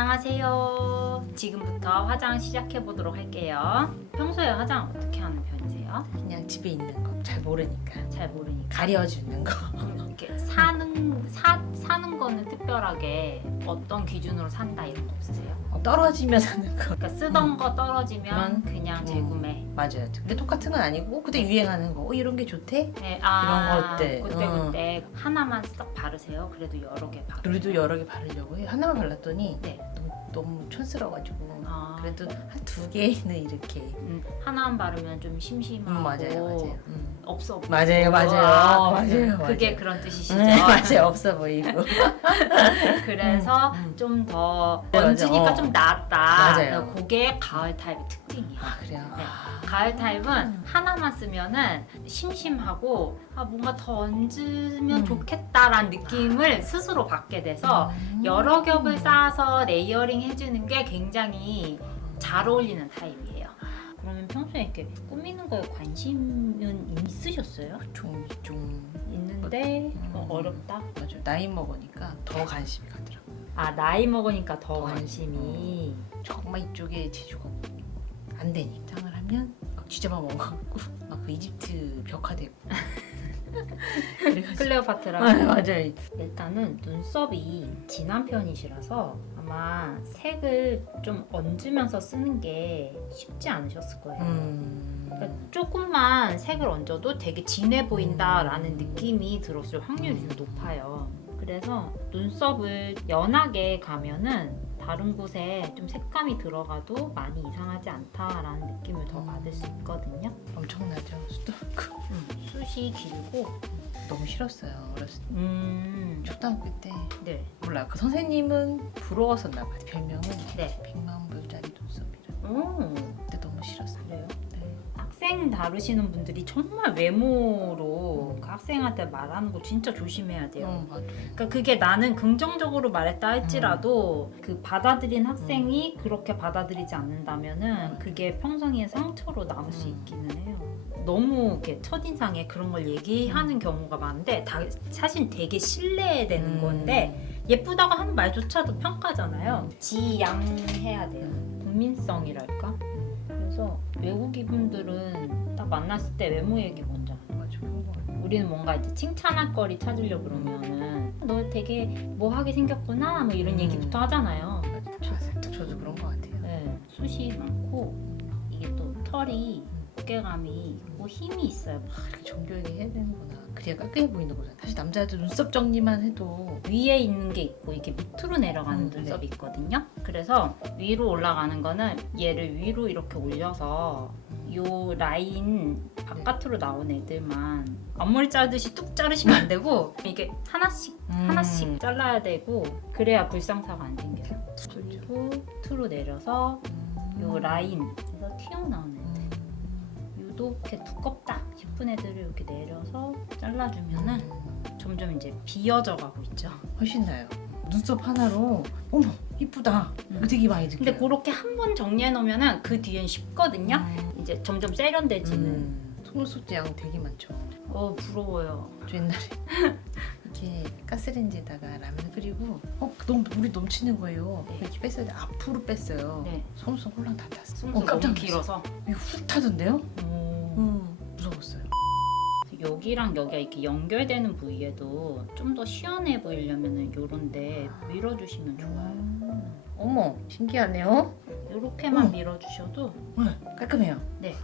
안녕하세요. 지금부터 화장 시작해 보도록 할게요. 평소에 화장 어떻게 하는 편이세요? 그냥 집에 있는 거 잘 모르니까 잘 모르니까. 가려주는 거. 이렇게 사는 사 사는 거는 특별하게 어떤 기준으로 산다 이런 거 없으세요? 떨어지면 사는 거. 그러니까 쓰던 거 떨어지면 음. 그냥 음. 재구매. 맞아요. 근데 똑같은 건 아니고 그때 유행하는 거. 어, 이런 게 좋대. 네, 아, 이런 것들. 그때 어. 그때 하나만 싹 바르세요. 그래도 여러 개 바르. 그래도 여러 개 바르려고 해. 하나만 발랐더니 네. 너무, 너무 촌스러워가지고. 아, 그래도 한 두 개는 이렇게. 음, 하나만 바르면 좀 심심하고 음, 맞아요, 맞아요. 음. 없어 보이고. 맞아요, 맞아요. 아, 맞아요, 그게 맞아요. 그런 뜻이시죠. 네, 맞아요. 없어 보이고. 그래서 음, 음. 좀더 네, 어. 좀 낫다. 맞아요. 그게 가을 타입의 특징이에요. 아 그래요. 네. 아. 가을 타입은 음. 하나만 쓰면은 심심하고 아 뭔가 더 얹으면 음. 좋겠다라는 느낌을 스스로 받게 돼서 음. 여러 겹을 쌓아서 레이어링 해주는 게 굉장히 잘 어울리는 타입이에요. 그러면 평소에 이렇게 꾸미는 거에 관심은 있으셨어요? 좀, 좀 있는데 좀 음. 어렵다. 맞아. 나이 먹으니까 더 관심이 가더라고. 아 나이 먹으니까 더더 관심이. 정말 이쪽에 재주가 안 되니 장을 하면 막 쥐잡아 먹어갖고 막 그 이집트 벽화되고 그래가지고 클레오파트라. 아, 맞아요 일단은 눈썹이 진한 편이시라서 아마 색을 좀 얹으면서 쓰는 게 쉽지 않으셨을 거예요. 그러니까 음, 조금만 색을 얹어도 되게 진해 보인다라는 느낌이 들었을 확률이 좀 높아요. 그래서 눈썹을 연하게 가면은 다른 곳에 좀 색감이 들어가도 많이 이상하지 않다라는 느낌을 더 받을 수 있거든요. 엄청나죠? 수도 많고. 음, 숱이 길고, 너무 싫었어요 어렸을 때. 음, 초등학교 때. 네, 몰라 그 선생님은 부러웠었나 봐요 별명은. 네. 100만 불짜리 눈썹이라 오, 근데 너무 싫었어요. 그래요? 네. 학생 다루시는 분들이 정말 외모로 그 학생한테 말하는 거 진짜 조심해야 돼요. 어, 맞아 그러니까 그게 나는 긍정적으로 말했다 할지라도 그 받아들인 학생이 그렇게 받아들이지 않는다면은 그게 평생의 상처로 남을 수 음. 있기는 해요. 너무 이렇게 첫인상에 그런 걸 얘기하는 경우가 많은데 다 사실 되게 신뢰되는 음. 건데 예쁘다고 하는 말조차도 평가잖아요. 지양해야 돼요. 국민성이랄까? 그래서 외국인 분들은 딱 만났을 때 외모 얘기 먼저 맞아 그런 거 같아요. 우리는 뭔가 이제 칭찬할 거리 찾으려 그러면은 너 되게 뭐 하게 생겼구나 뭐 이런 음. 얘기부터 하잖아요. 저, 살짝 저도 그런 거 같아요 네, 숱이 많고 이게 또 털이 두께감이 있고 힘이 있어요. 이렇게 정교하게 해야 되는구나. 그래야 깔끔해 보이는 거잖아. 사실 남자들 눈썹 정리만 해도 위에 있는 게 있고 이게 밑으로 내려가는 음, 네. 눈썹이 있거든요. 그래서 위로 올라가는 거는 얘를 위로 이렇게 올려서 요 라인 바깥으로 나온 애들만 앞머리 자르듯이 뚝 자르시면 안 되고 이게 하나씩 하나씩 잘라야 되고 그래야 불상사가 안 생겨요. 그리고 밑으로 내려서 요 라인에서 튀어나오는 애들 유독 이렇게 두껍다 싶은 애들을 이렇게 내려서 잘라주면은 점점 이제 비어져 가고 있죠. 훨씬 나요. 눈썹 하나로 어머 이쁘다. 이거 되게 많이 느껴요. 근데 그렇게 한 번 정리해 놓으면은 그 뒤엔 쉽거든요. 음. 이제 점점 세련돼지는. 음. 속눈썹 양 되게 많죠. 어 부러워요. 저 옛날에 이렇게 가스레인지에다가 라면 끓이고 어 너무 물이 넘치는 거예요. 네. 이렇게 뺐어야 돼. 앞으로 뺐어요. 네. 속눈썹 홀랑 다 탔어. 어, 깜짝 너무. 길어서. 이거 훅 타던데요? 오. 음 무서웠어요. 여기랑 여기가 이렇게 연결되는 부위에도 좀 더 시원해 보이려면은 요런데 밀어주시면 좋아요. 음. 어머 신기하네요. 요렇게만 어. 밀어주셔도 네, 깔끔해요. 네,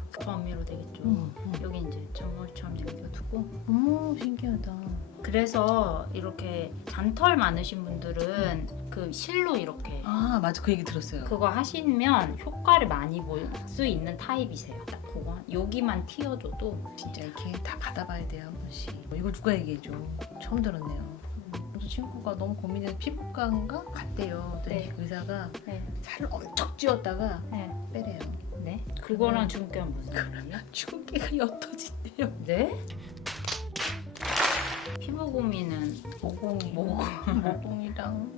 밀어도 되겠죠. 음, 음. 여기 이제 잔머리처럼 남겨두고 오 신기하다. 그래서 이렇게 잔털 많으신 분들은 그 실로 이렇게 아 맞아 그 얘기 들었어요. 그거 하시면 효과를 많이 볼 수 있는 타입이세요. 딱 그거 여기만 튀어줘도 진짜 이렇게 다 받아봐야 돼요 한 번씩. 어, 이걸 누가 얘기해줘? 처음 들었네요. 저도 친구가 너무 고민해서 피부과인가 갔대요. 그랬더니 네. 의사가 네, 살을 엄청 찌웠다가 네, 빼래요. 네. 그거랑 중견 무슨 말이에요? 주근깨가 옅어진대요. 네? 피부 고민은 모공이 모공. 모공이랑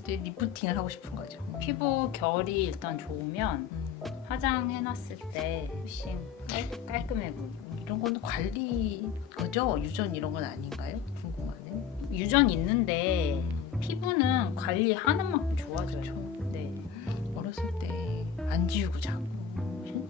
이제 리프팅을 하고 싶은 거죠. 피부 결이 일단 좋으면 음, 화장해놨을 때 훨씬 깔, 깔끔해 보이고 이런 거는 관리 거죠? 유전 이런 건 아닌가요? 궁금하네. 유전 있는데 피부는 관리하는 만큼 좋아져요. 그렇죠. 네. 어렸을 때 안 지우고 자고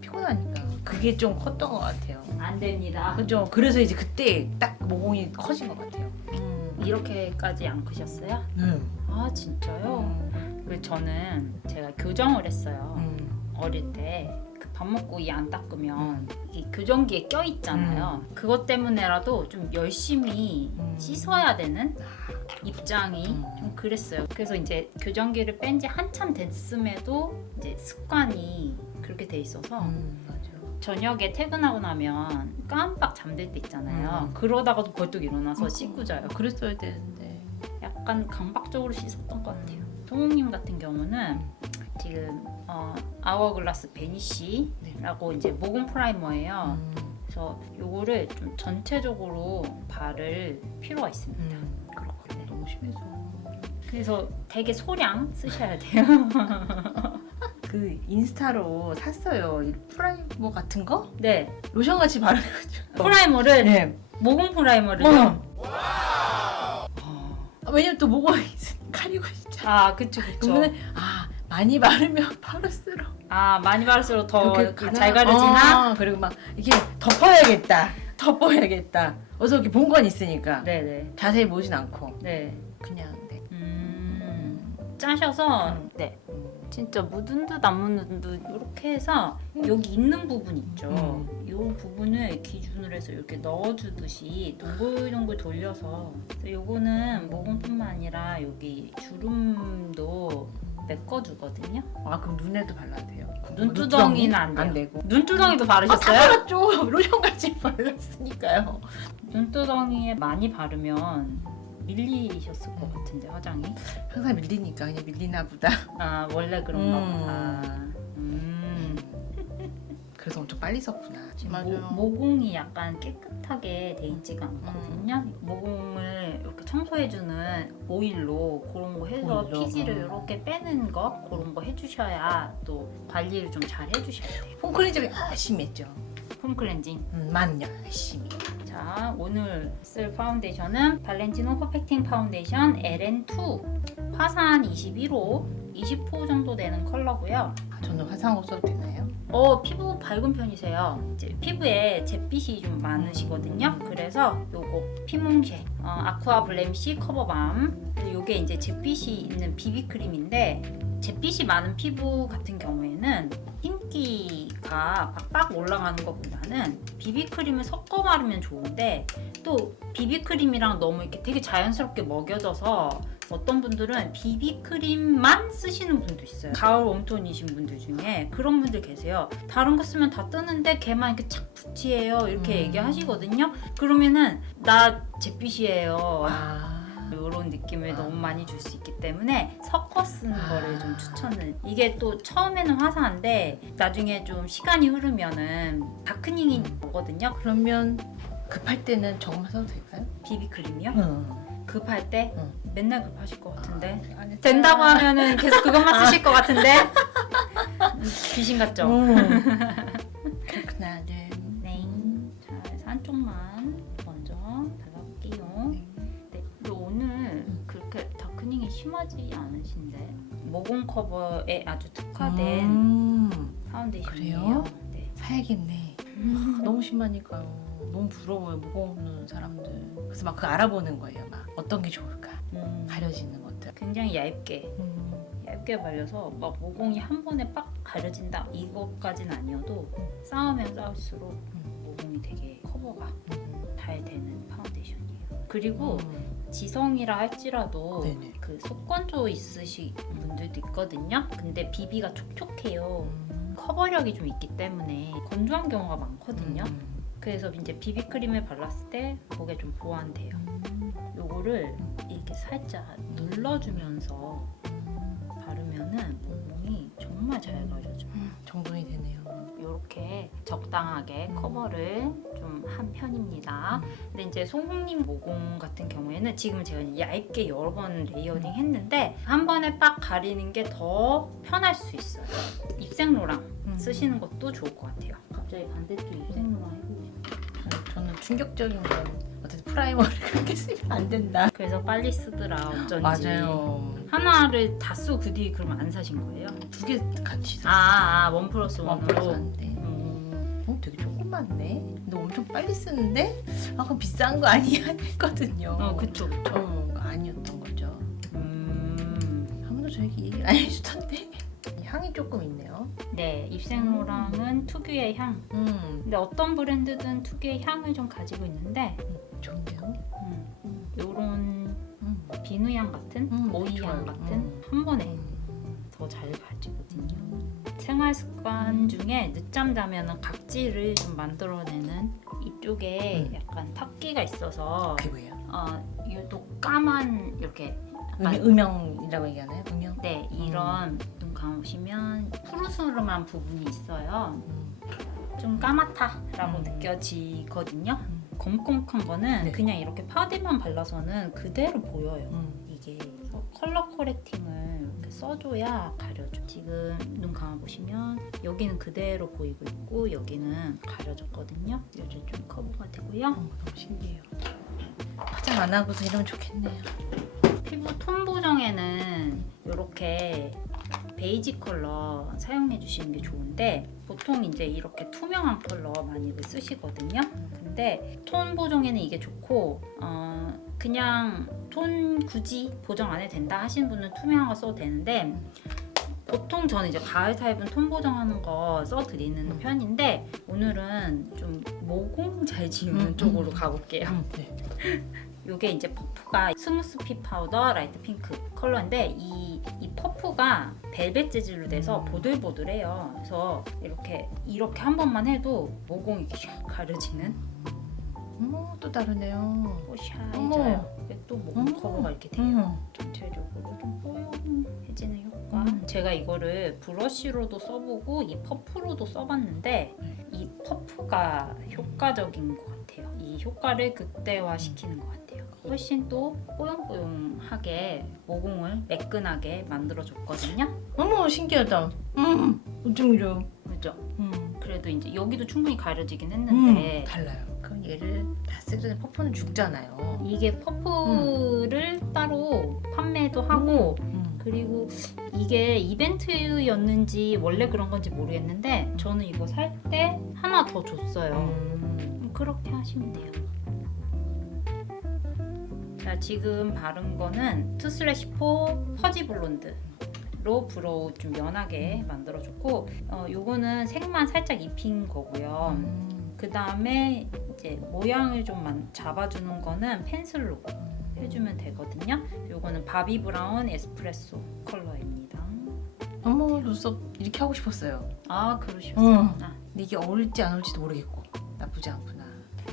피곤하니까 그게 좀 컸던 것 같아요. 안 됩니다. 그죠? 그래서 이제 그때 딱 모공이 커진 것 같아요. 음. 이렇게까지 안 크셨어요? 네. 아 진짜요? 음. 그 저는 제가 교정을 했어요. 음. 어릴 때 그 밥 먹고 이 안 닦으면 이 교정기에 껴 있잖아요. 그것 때문에라도 좀 열심히 음. 씻어야 되는 입장이 음. 좀 그랬어요. 그래서 이제 교정기를 뺀 지 한참 됐음에도 이제 습관이 그렇게 돼 있어서 음. 저녁에 퇴근하고 나면 깜빡 잠들 때 있잖아요. 음. 그러다가도 벌떡 일어나서 씻고 자요. 그랬어야 되는데. 약간 강박적으로 씻었던 것 같아요. 소몽님 같은 경우는 지금 어, 아워글라스 베니쉬라고 이제 모공 프라이머예요. 음. 그래서 요거를 좀 전체적으로 바를 필요가 있습니다. 음. 그렇군요. 너무 심해서. 그래서 되게 소량 쓰셔야 돼요. 그 인스타로 샀어요. 이 프라이머 같은 거? 네, 로션 같이 바르가지고. 프라이머를 네. 모공 프라이머를요. 어. 아, 왜냐면 또 모공이 가리고 진짜. 아, 그쵸, 그쵸. 그러면 아 많이 바르면 바를수록 아, 많이 바를수록 더. 잘 가려지나? 어, 그리고 막 이렇게 덮어야겠다. 덮어야겠다. 어서 이렇게 본 건 있으니까 네네. 자세히 보진 않고 네. 그냥 네. 음, 짜셔서 음. 네. 진짜 묻은 듯 안 묻은 듯 이렇게 해서 여기 있는 부분 있죠. 음. 이 부분을 기준으로 해서 이렇게 넣어주듯이 동글동글 돌려서 요거는 모공뿐만 아니라 여기 주름도 메꿔주거든요. 아 그럼 눈에도 발라야 돼요. 눈두덩이는 안 돼요. 안 되고. 눈두덩이도 아, 다 바르셨어요? 발랐죠. 로션 같이 발랐으니까요. 눈두덩이에 많이 바르면 밀리셨을 것 같은데 화장이. 항상 밀리니까 그냥 밀리나 보다. 아 원래 그런가 음. 보다. 음. 그래서 엄청 빨리 썼구나. 모, 모공이 약간 깨끗하게 돼 있지가 않거든요. 음. 모공을 이렇게 청소해주는 오일로 그런 거 해서 오일로? 피지를 음. 이렇게 빼는 거 그런 거 해주셔야 또 관리를 좀 잘 해주셔야 돼요. 홈클렌징을 열심히 했죠. 홈 클렌징. 음, 만 열심히. 자 오늘 쓸 파운데이션은 발렌티노 퍼펙팅 파운데이션 LN2 화산 21호 20호 정도 되는 컬러고요. 아, 저는 거 써도 되나요? 어 피부 밝은 편이세요. 이제 피부에 잿빛이 좀 많으시거든요. 그래서 요거 피몽쉐 어, 아쿠아 블렘시 커버밤 요게 이제 잿빛이 있는 비비크림인데 잿빛이 많은 피부 같은 경우에는 흰기가 빡빡 올라가는 것보다는 비비크림을 섞어 바르면 좋은데 또 비비크림이랑 너무 이렇게 되게 자연스럽게 먹여져서 어떤 분들은 비비크림만 쓰시는 분도 있어요. 가을 웜톤이신 분들 중에 그런 분들 계세요. 다른 거 쓰면 다 뜨는데 걔만 이렇게 착 붙이에요. 이렇게 음. 얘기하시거든요. 그러면은 나 잿빛이에요. 아. 이런 느낌을 아. 너무 많이 줄 수 있기 때문에 섞어 쓰는 아. 거를 좀 추천을 이게 또 처음에는 화사한데 나중에 좀 시간이 흐르면은 다크닝이 오거든요 그러면 급할 때는 저것만 써도 될까요? 비비크림이요 응. 급할 때 응. 맨날 급하실 것 같은데 안 했어요. 된다고 하면은 계속 그것만 쓰실 것 같은데 음, 귀신 같죠? 음. 그렇구나. 네. 네. 심하지 않으신데 모공 커버에 아주 특화된 음. 파운데이션이에요. 그래요? 네. 사야겠네. 너무 심하니까요. 너무 부러워요. 모공 없는 사람들. 그래서 막 그 알아보는 거예요. 막 어떤 게 좋을까? 음, 가려지는 것들. 굉장히 얇게 음. 얇게 발려서 막 모공이 한 번에 빡 가려진다 이것까지는 아니어도 쌓으면 쌓을수록 모공이 되게 커버가 음. 잘 되는 파운데이션이에요. 그리고 음. 지성이라 할지라도 네네. 그 속건조 있으신 분들도 있거든요. 근데 비비가 촉촉해요. 음. 커버력이 좀 있기 때문에 건조한 경우가 많거든요. 음. 그래서 이제 비비크림을 발랐을 때 그게 좀 보완돼요. 요거를 이렇게 살짝 눌러주면서 바르면은 모공이 정말 잘 가려져. 음. 정돈이 되네요. 이렇게 적당하게 음. 커버를 좀 한 편입니다. 근데 이제 송홍님 모공 같은 경우에는 지금 제가 얇게 여러 번 레이어링 했는데 한 번에 빡 가리는 게 더 편할 수 있어요. 입생로랑 음. 쓰시는 것도 좋을 것 같아요. 갑자기 반대쪽 입생로랑 해보고 싶어요. 저는 충격적인 건 프라이머를 그렇게 쓰면 안 된다. 그래서 빨리 쓰더라 어쩐지. 맞아요. 하나를 다 쓰고 그 뒤에 그러면 안 사신 거예요? 두 개 같이 샀어. 아, 아, 원 플러스 원 플러스 원으로. 한데. 음, 어, 되게 조그맣네. 근데 엄청 빨리 쓰는데 아 그럼 비싼 거 아니야 했거든요. 어, 그쵸, 그쵸. 어, 아니었던 거죠. 음, 한 번도 저에게 얘기 안 해주던데. 향이 조금 있네요. 네, 입생로랑은 특유의 향. 음, 근데 어떤 브랜드든 특유의 향을 좀 가지고 있는데, 좋은데요. 음, 요런 음. 비누향 같은, 음, 오이향 좋아요. 같은 음. 한 번에 음. 더잘 가지거든요. 생활 습관 중에 늦잠 자면은 각질을 좀 만들어내는 이쪽에 음. 약간 탁기가 있어서 그게 뭐예요? 어, 유독 까만 이렇게 약간 음영, 음영이라고 얘기하나요? 음영? 네 이런 눈 감으시면 푸르스름한 부분이 있어요. 음. 좀 까맣다라고 음. 느껴지거든요. 음. 검검한 거는 네. 그냥 이렇게 파데만 발라서는 그대로 보여요. 음. 이게 컬러 코렉팅을 이렇게 써줘야 가려져. 지금 눈 감아 보시면 여기는 그대로 보이고 있고 여기는 가려졌거든요. 요즘 좀 커버가 되고요. 어, 너무 신기해요. 화장 안 하고서 이러면 좋겠네요. 피부 톤 보정에는 이렇게 베이지 컬러 사용해 주시는 게 좋은데 보통 이제 이렇게 투명한 컬러 많이들 쓰시거든요. 근데 톤 보정에는 이게 좋고 어, 그냥 톤 굳이 보정 안 해도 된다 하시는 분은 투명한 거 써도 되는데 보통 저는 이제 가을 타입은 톤 보정하는 거 써드리는 편인데 오늘은 좀 모공 잘 지우는 음, 쪽으로 음. 가볼게요. 음, 네. 이게 이제 퍼프가 스무스 피 파우더 라이트 핑크 컬러인데 이, 이 퍼프가 벨벳 재질로 돼서 음. 보들보들해요. 그래서 이렇게 이렇게 한 번만 해도 모공이 샥 가려지는 어머 또 다르네요. 뽀샤해져요. 이게 또 모공 어머. 커버가 이렇게 돼요. 음. 전체적으로 좀 뽀용해지는 효과. 음. 제가 이거를 브러쉬로도 써보고 이 퍼프로도 써봤는데 네. 이 퍼프가 효과적인 것 같아요. 이 효과를 극대화시키는 것 같아요. 훨씬 또 뽀용뽀용하게 모공을 매끈하게 만들어줬거든요. 어머 신기하다. 음. 어쩜 이래요? 그죠? 음. 그래도 이제 여기도 충분히 가려지긴 음. 했는데 달라요. 그럼 얘를 다 쓰기 전에 퍼프는 죽잖아요. 이게 퍼프를 따로 판매도 하고 음. 그리고 이게 이벤트였는지 원래 그런 건지 모르겠는데 저는 이거 살 때 하나 더 줬어요. 음. 그렇게 하시면 돼요. 자 지금 바른 거는 투슬래시4 퍼지 블론드 로 브로우 좀 연하게 만들어줬고 어, 요거는 색만 살짝 입힌 거고요. 음. 그 다음에 이제 모양을 좀 만- 잡아주는 거는 펜슬로 해주면 되거든요. 요거는 바비 브라운 에스프레소 컬러입니다. 어머 눈썹 이렇게 하고 싶었어요. 아. 아, 근데 이게 어울릴지 안 어울릴지도 모르겠고 나쁘지 않구나.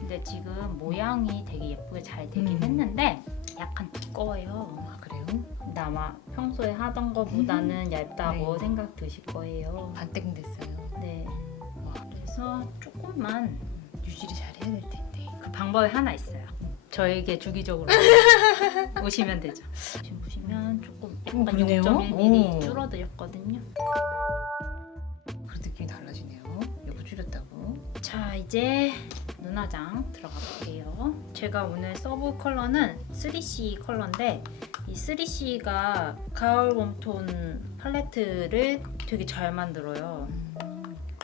근데 지금 모양이 되게 예쁘게 잘 되긴 음. 했는데 약간 두꺼워요. 아 그래요? 근데 아마 평소에 하던 거보다는 얇다고 네. 생각 드실 거예요. 반땡 됐어요. 네. 와. 그래서 조금만 유지를 잘 해야 될 텐데. 그 방법이 하나 있어요. 저에게 주기적으로 오시면 되죠. 지금 보시면 조금 어, 약간 그러네요. 0.1mm 오. 줄어들었거든요. 그런 느낌이 달라지네요. 여보 줄였다고. 자 이제 눈화장 들어가 볼게요. 제가 오늘 써볼 컬러는 3C 컬러인데 이 3C가 가을 웜톤 팔레트를 되게 잘 만들어요.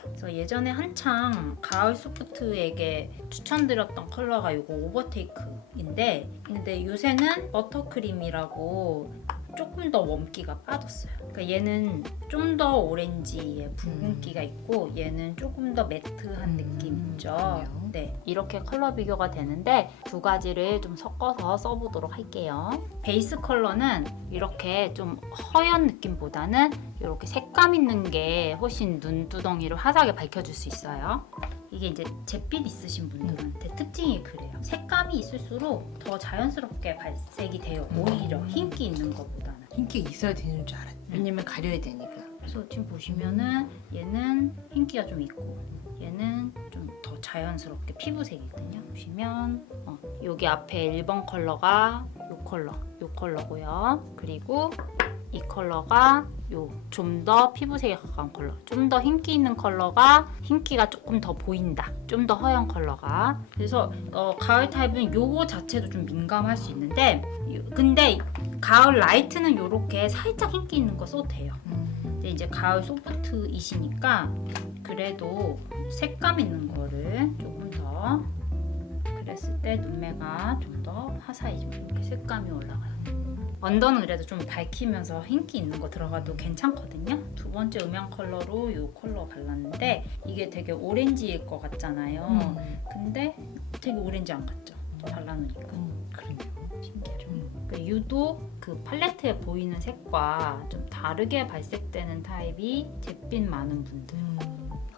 그래서 예전에 한창 가을 소프트에게 추천드렸던 컬러가 이거 오버테이크인데 근데 요새는 버터크림이라고 조금 더 웜기가 빠졌어요. 그러니까 얘는 좀 더 오렌지의 붉은기가 있고 얘는 조금 더 매트한 음, 느낌이죠. 네, 이렇게 컬러 비교가 되는데 두 가지를 좀 섞어서 써보도록 할게요. 베이스 컬러는 이렇게 좀 허연 느낌보다는 이렇게 색감 있는 게 훨씬 눈두덩이를 화사하게 밝혀줄 수 있어요. 이게 이제 잿빛 있으신 분들한테 특징이 그래요. 색감이 있을수록 더 자연스럽게 발색이 돼요. 오히려 음. 흰기 있는 것보다는. 흰기 있어야 되는 줄 알았. 왜냐면 가려야 되니까. 그래서 지금 보시면은 얘는 흰기가 좀 있고 얘는 좀 더 자연스럽게 피부색이거든요. 보시면 어, 여기 앞에 1번 컬러가 이 컬러, 이 컬러고요. 그리고 이 컬러가 요 좀 더 피부색에 가까운 컬러. 좀 더 흰기 있는 컬러가 흰기가 조금 더 보인다. 좀 더 허연 컬러가. 그래서 어, 가을 타입은 요거 자체도 좀 민감할 수 있는데 요- 근데 가을 라이트는 요렇게 살짝 흰기 있는 거 써도 돼요. 음. 근데 이제 가을 소프트이시니까 그래도 색감 있는 거를 조금 더 그랬을 때 눈매가 좀 더 화사해지고 이렇게 색감이 올라가요. 언더는 그래도 좀 밝히면서 흰기 있는 거 들어가도 괜찮거든요. 두 번째 음영 컬러로 이 컬러 발랐는데 이게 되게 오렌지일 것 같잖아요. 음. 근데 되게 오렌지 안 같죠? 발라놓으니까 음. 그러네요. 신기하죠. 음. 그 유독 그 팔레트에 보이는 색과 좀 다르게 발색되는 타입이 잿빛 많은 분들. 음.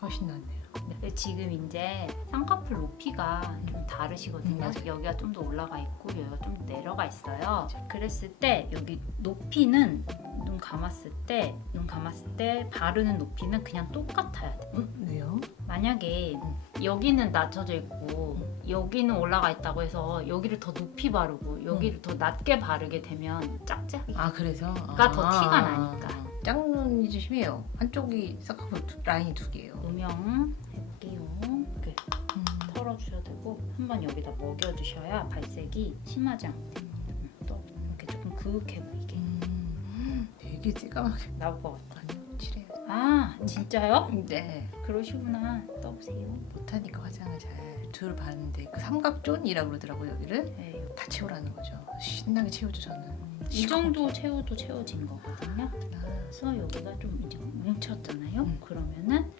훨씬 낫네요. 근데 지금 이제 쌍꺼풀 높이가 좀 다르시거든요. 음. 여기가 좀 더 올라가 있고 여기가 좀 내려가 있어요. 그랬을 때 여기 높이는 눈 감았을 때 눈 감았을 때 바르는 높이는 그냥 똑같아야 돼. 음. 왜요? 만약에 여기는 낮춰져 있고 여기는 올라가 있다고 해서 여기를 더 높이 바르고 여기를 더 낮게 바르게 되면 짝짝이 아 그래서 그러니까 더 티가 나니까. 짝눈이 좀 심해요. 한쪽이 쌍꺼풀 두- 라인이 두 개예요. 음영 해볼게요. 이렇게 음. 털어주셔야 되고 한 번 여기다 먹여주셔야 발색이 심하지 않게 음, 또 이렇게 조금 그윽해 보이게 음. 되게 새까맣게 나올 것 같아. 칠해요. 아 진짜요? 네. 그러시구나. 떠보세요. 못하니까 화장을 잘 둘 봤는데 그 삼각존이라고 그러더라고요 여기를 네, 다 채우라는 거죠. 신나게 채우죠 저는. 이 정도 채워도 채워진 거거든요. 아, 그래서 여기가 좀 이제 뭉쳤잖아요. 음. 그러면은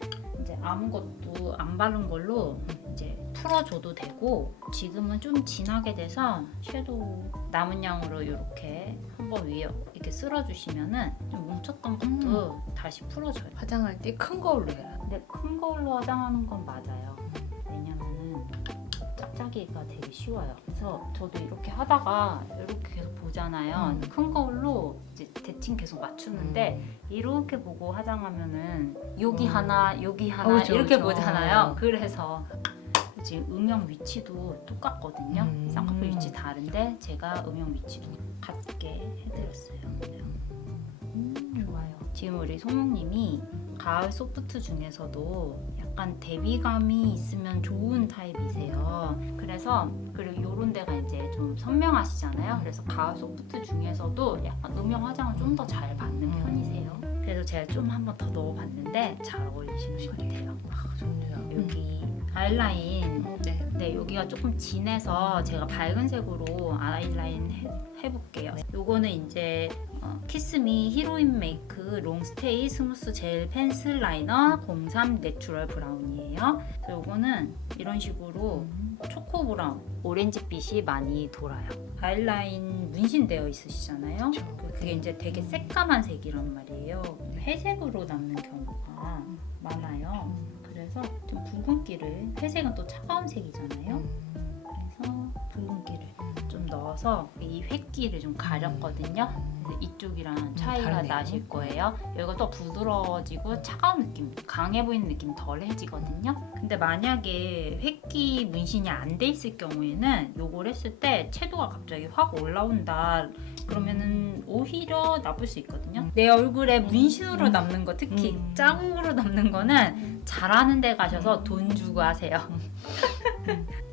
이제 아무것도 안 바른 걸로 이제 풀어줘도 되고 지금은 좀 진하게 돼서 섀도우 남은 양으로 이렇게 한번 위에 이렇게 쓸어주시면은 좀 뭉쳤던 것도 다시 풀어줘요. 화장할 때 큰 거울로 해라. 근데 큰 거울로 화장하는 건 맞아요. 짝짝이가 되게 쉬워요. 그래서 저도 이렇게 하다가 이렇게 계속 보잖아요. 음. 큰 거울로 이제 대칭 계속 맞추는데 이렇게 보고 화장하면은 여기 음. 하나 여기 하나 어, 그쵸, 이렇게 그쵸. 보잖아요. 그래서 지금 음영 위치도 똑같거든요. 음. 쌍꺼풀 위치 다른데 제가 음영 위치도 같게 해드렸어요. 음, 좋아요. 지금 우리 송님이 가을 소프트 중에서도 약간 대비감이 있으면 좋은 타입이세요. 그래서 그리고 요런 데가 이제 좀 선명하시잖아요. 그래서 가을 소프트 중에서도 약간 음영 화장을 좀 더 잘 받는 음. 편이세요. 그래서 제가 좀 한번 더 넣어봤는데 잘 어울리시는 것 같아요. 아 좋네요. 여기 아이라인 네. 네, 여기가 조금 진해서 제가 밝은 색으로 아이라인 해, 해볼게요. 요거는 이제 어, 키스미 히로인 메이크 롱스테이 스무스 젤 펜슬 라이너 03 내추럴 브라운이에요. 그래서 요거는 이런 식으로 음. 초코 브라운, 오렌지빛이 많이 돌아요. 아이라인 문신되어 있으시잖아요. 그게 이제 되게 새까만 색이란 말이에요. 회색으로 남는 경우가 많아요. 그래서 좀 붉은기를 회색은 또 차가운 색이잖아요. 음. 그래서 붉은기를 좀 넣어서 이 획기를 좀 가렸거든요. 그래서 이쪽이랑 차이가 다르네요. 나실 거예요. 여기가 더 부드러워지고 차가운 느낌, 강해 보이는 느낌 덜해지거든요. 근데 만약에 획기 문신이 안 돼 있을 경우에는 요걸 했을 때 채도가 갑자기 확 올라온다. 그러면은 오히려 나쁠 수 있거든요. 내 얼굴에 문신으로 남는 거, 특히 음. 자국으로 남는 거는 잘하는 데 가셔서 돈 주고 하세요.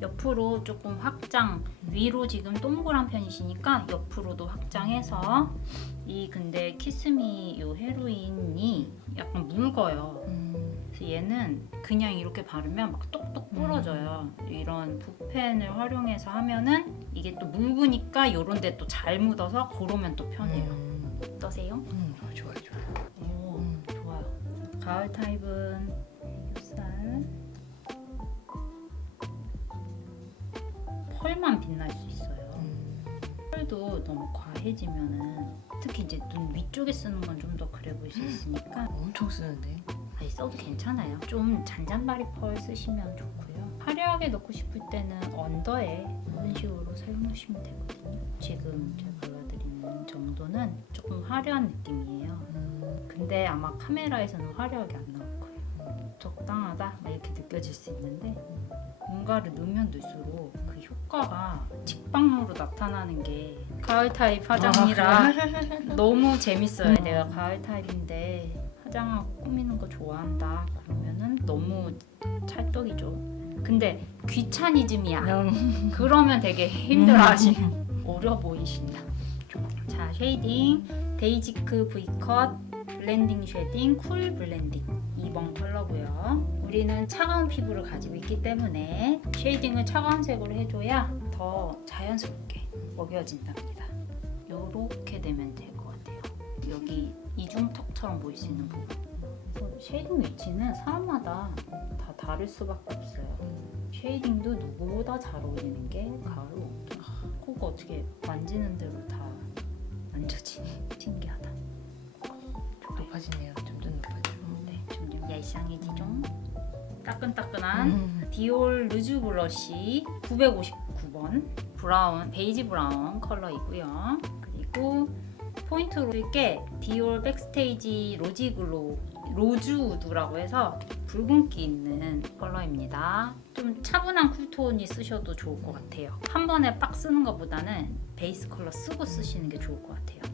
어, 옆으로 조금 확장 위로 지금 동그란 편이시니까 옆으로도 확장해서 이 근데 키스미 요 헤로인이 약간 묽어요. 음. 그래서 얘는 그냥 이렇게 바르면 막 똑똑 부러져요. 이런 붓펜을 활용해서 하면은 이게 또 묽으니까 요런 데 또 잘 묻어서 고르면 또 편해요. 음. 어떠세요? 음. 어, 좋아요 좋아요. 오, 음. 좋아요. 가을 타입은 펄만 빛날 수 있어요. 음. 펄도 너무 과해지면은 특히 이제 눈 위쪽에 쓰는 건 좀 더 그래 보일 수 있으니까 엄청 쓰는데. 아니 써도 괜찮아요. 좀 잔잔바리 펄 쓰시면 좋고요. 화려하게 넣고 싶을 때는 언더에 이런 식으로 사용하시면 되거든요. 지금 제가 발라드리는 정도는 조금 화려한 느낌이에요. 음. 근데 아마 카메라에서는 화려하게 안 나올 거예요. 적당하다 막 이렇게 느껴질 수 있는데 뭔가를 넣으면 넣을수록 그 효과가 직방으로 나타나는 게 가을 타입 화장이라 너무 재밌어요. 음. 내가 가을 타입인데 화장하고 꾸미는 거 좋아한다. 그러면은 너무 찰떡이죠. 근데 귀차니즘이야. 음. 그러면 되게 힘들어하시. 어려 보이신다. 자 쉐이딩 데이지크 V컷 블렌딩 쉐딩 쿨 블렌딩 2번 컬러고요. 우리는 차가운 피부를 가지고 있기 때문에 쉐이딩을 차가운 색으로 해줘야 더 자연스럽게 먹여진답니다. 이렇게 되면 될 것 같아요. 여기 이중턱처럼 보일 수 있는 부분. 그래서 쉐이딩 위치는 사람마다 다 다를 수밖에 없어요. 쉐이딩도 누구보다 잘 어울리는 게 가을 웜톤. 코가 어떻게 만지는 대로 다 만져지니 신기하다. 높아지네요. 점점 얄쌍해지죠. 따끈따끈한 음. 디올 루즈 블러쉬 959번 브라운 베이지 브라운 컬러이고요. 그리고 포인트로 쓸게 디올 백스테이지 로지 글로우 로즈 우드라고 해서 붉은기 있는 컬러입니다. 좀 차분한 쿨톤이 쓰셔도 좋을 것 같아요. 한 번에 빡 쓰는 것보다는 베이스 컬러 쓰고 쓰시는 게 좋을 것 같아요.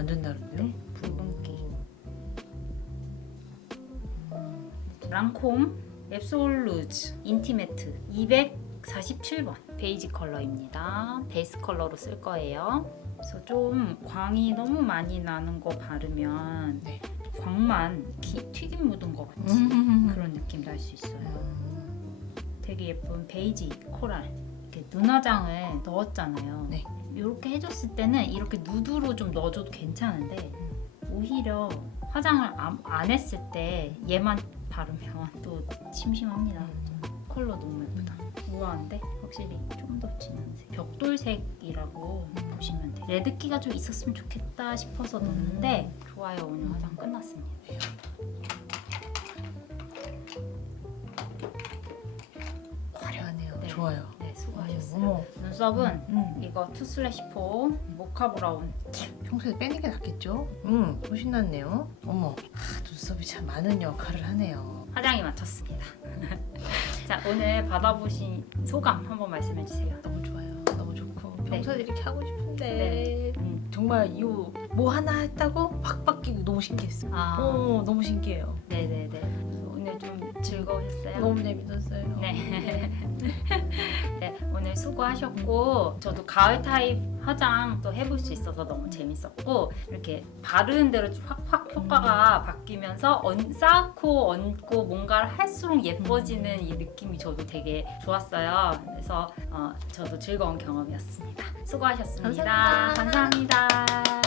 완전 다른데요? 네, 붉은기. 랑콤 앱솔 루즈 인티매트 247번 베이지 컬러입니다. 베이스 컬러로 쓸 거예요. 그래서 좀 광이 너무 많이 나는 거 바르면 네. 광만 기- 튀김 묻은 것 같이 음. 그런 느낌 날 수 있어요. 음. 되게 예쁜 베이지 코랄 이렇게 눈화장을 넣었잖아요. 네. 이렇게 해줬을 때는 이렇게 누드로 좀 넣어줘도 괜찮은데 오히려 화장을 안, 안 했을 때 얘만 바르면 또 심심합니다. 컬러 너무 예쁘다. 우아한데 확실히 좀 더 진한 색. 벽돌색이라고 보시면 돼요. 레드기가 좀 있었으면 좋겠다 싶어서 넣었는데 좋아요. 오늘 화장 끝났습니다. 화려하네요. 네. 좋아요. 네. 어머. 눈썹은 음. 이거 투 슬래시4 모카 브라운 평소에 빼는 게 낫겠죠? 음, 훨씬 낫네요. 어머, 아, 눈썹이 참 많은 역할을 하네요. 화장이 마쳤습니다. 자 오늘 받아보신 소감 한번 말씀해 주세요. 너무 좋아요. 너무 좋고 네. 평소에 이렇게 하고 싶은데 음. 정말 이 뭐 하나 했다고 확 바뀌고 너무 신기했어 요. 아 어, 너무 신기해요. 네네네. 그래서 오늘 좀 즐거우셨어요? 너무 재밌었어요. 네. 네, 오늘 수고하셨고 저도 가을 타입 화장 또 해볼 수 있어서 너무 재밌었고 이렇게 바르는 대로 확확 효과가 바뀌면서 얹, 쌓고 얹고 뭔가를 할수록 예뻐지는 이 느낌이 저도 되게 좋았어요. 그래서 어, 저도 즐거운 경험이었습니다. 수고하셨습니다. 감사합니다. 감사합니다.